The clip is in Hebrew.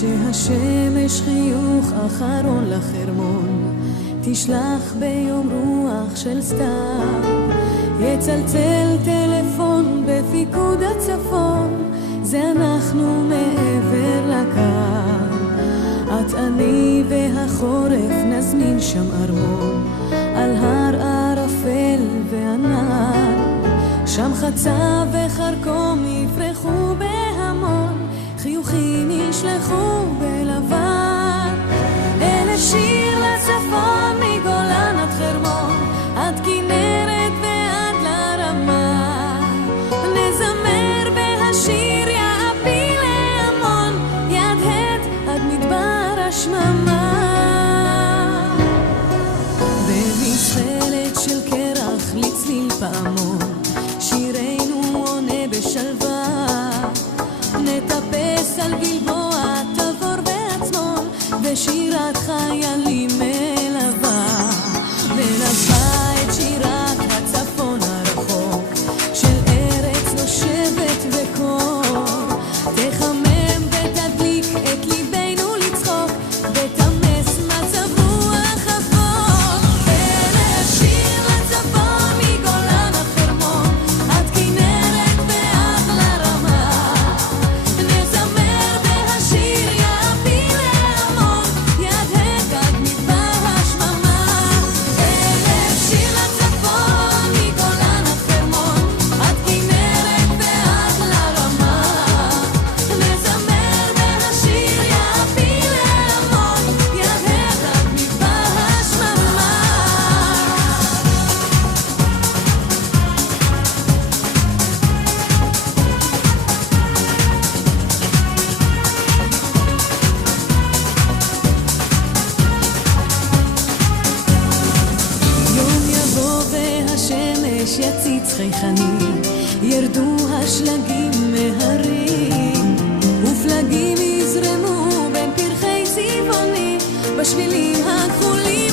כשהשמש חיוך אחרון לחרמון תשלח ביום רוח של סתיו, יצלצל טלפון בפיקוד הצפון, זה אנחנו מעבר לקו. את אני והחורף נזמין שם ארמון על הר ערפל וענן, שם חצה וחרקום יפרחו בהמון, חיוכים ישלחו בלבן. אלה שיר לצפון מגולן עד חרמון, עד כנרת ועד לרמה, נזמר בהשיר יעפיל להמון, ידהד עד מדבר השממה. במסחלת של קרח לצליל פעמון, שירנו עונה בשלווה, נטפס על גלבוע תבור בעצמון, ושירת חיילים מלווה, מלווה את שירת הצפון הרחוק של ארץ נושבת וקור, תחמם ותדליק את ליבנו לצחוק, ותמס מצב רוח אפור. ולשיר לצפון מגולן עד חרמון, עד כנרת ועד לרמה, נזמר בהשיר יעפיל להמון, ידהד עד מדבר השממה. ולשיר לצפון מגולן עד חרמון, עד כנרת ועד לרמה, נזמר בהשיר יעפיל להמון, ידהד עד מדבר השממה. יום יבוא והשמש יציץ חייכני, ירדו השלגים מהרים, ופלגים יזרמו בין פרחי צבעוני בשבילים הכחולים.